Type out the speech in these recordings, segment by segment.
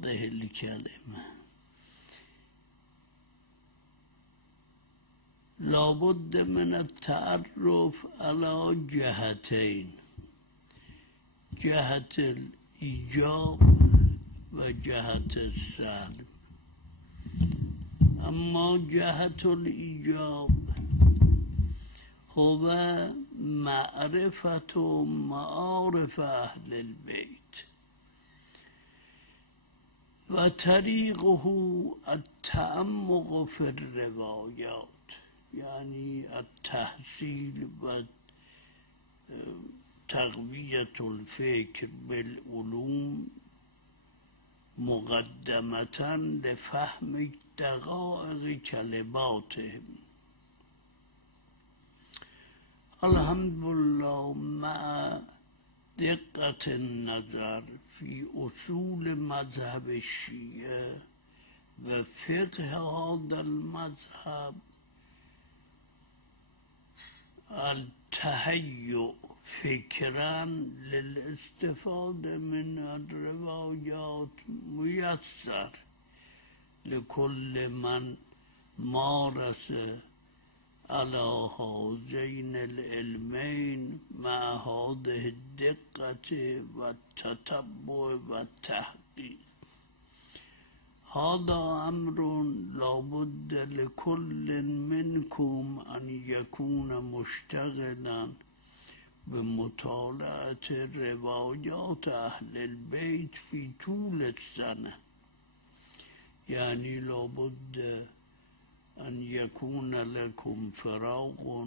هذه الكلمة لابد من التعرف على جهتين، جهة الإيجاب وجهة السلب. أما جهة الإيجاب هو معرفة معارف أهل البيت، وطريقه التعمق في الروايات، يعني التحصيل و تقوية الفكر بالعلوم مقدمة لفهم دقائق كلماتهم. الحمد لله مع دقة النظر في أصول مذهب الشيعة وفقه هذا المذهب، التهيؤ فكرا للاستفادة من الروايات ميسر لكل من مارس على هذين العلمين مع هذه الدقة والتتبع والتحقيق. هذا أمر لابد لكل منكم أن يكون مشتغلا بمطالعة روايات أهل البيت في طول السنة، يعني لابد أن يكون لكم فراغ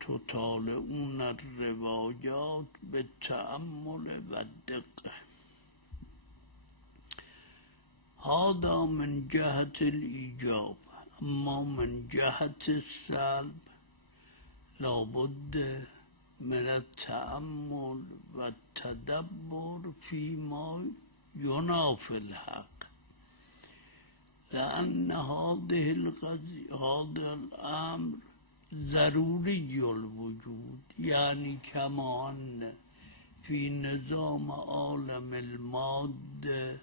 تطالعون الروايات بالتأمل والدقة. هذا من جهة الإيجاب. أما من جهة السلب لابد من التأمل والتدبر فيما ينافي الحق، لأن هذا الأمر ضروري الوجود، يعني كما أن في نظام عالم المادة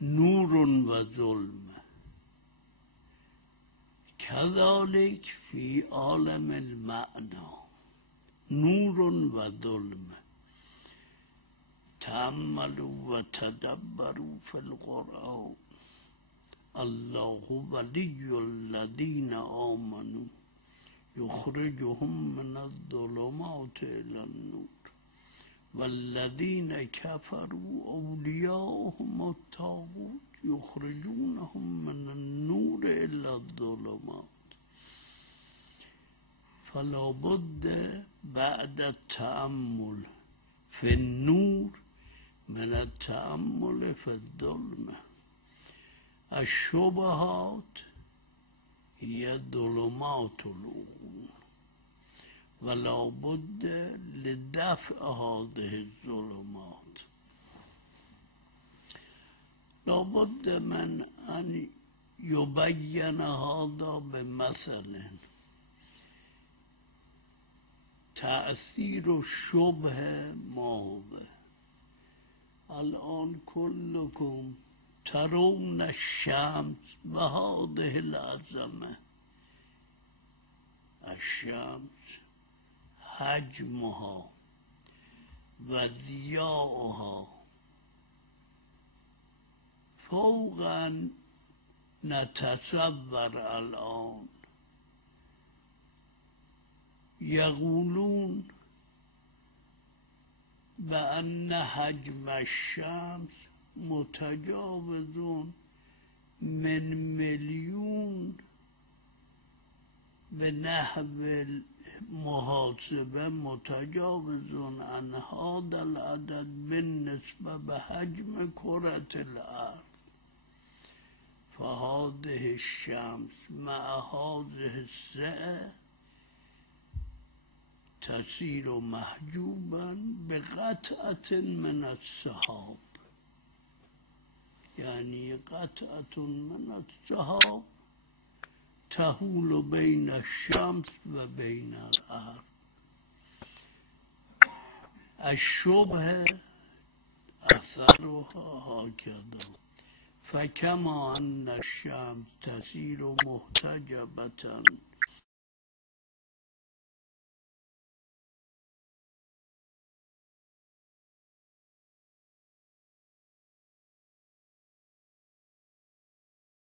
نور وظلم، كذلك في عالم المعنى نور وظلم. تأملوا وتدبروا في القرآن. الله ولي الذين آمنوا يخرجهم من الظلمات إلى النور والذين كفروا أولياؤهم الطاغوت يخرجونهم من النور إلى الظلمات. فلا بد بعد التأمل في النور من التأمل في الظلمة. الشبهات هي ظلمات العقول، ولا بد لدفع هذه الظلمات. لا بد من أن يبين هذا بمثل. تأثير الشبهة ما هو؟ الآن كلكم ترون الشمس بهذه العظمة. الشمس حجمها وضياؤها فوق أن نتصور الآن. يقولون بأن حجم الشمس متجاوز من مليون بنحو المحاسبة، متجاوز عن هذا العدد بالنسبة بحجم كرة الأرض. فهذه الشمس مع هذه السعة تسير محجوبا بقطعة من السحاب، يعني قطعة من السحاب تحول بين الشمس وبين الأرض. الشبهة أثرها هكذا فكما أن الشمس تسير محتجبة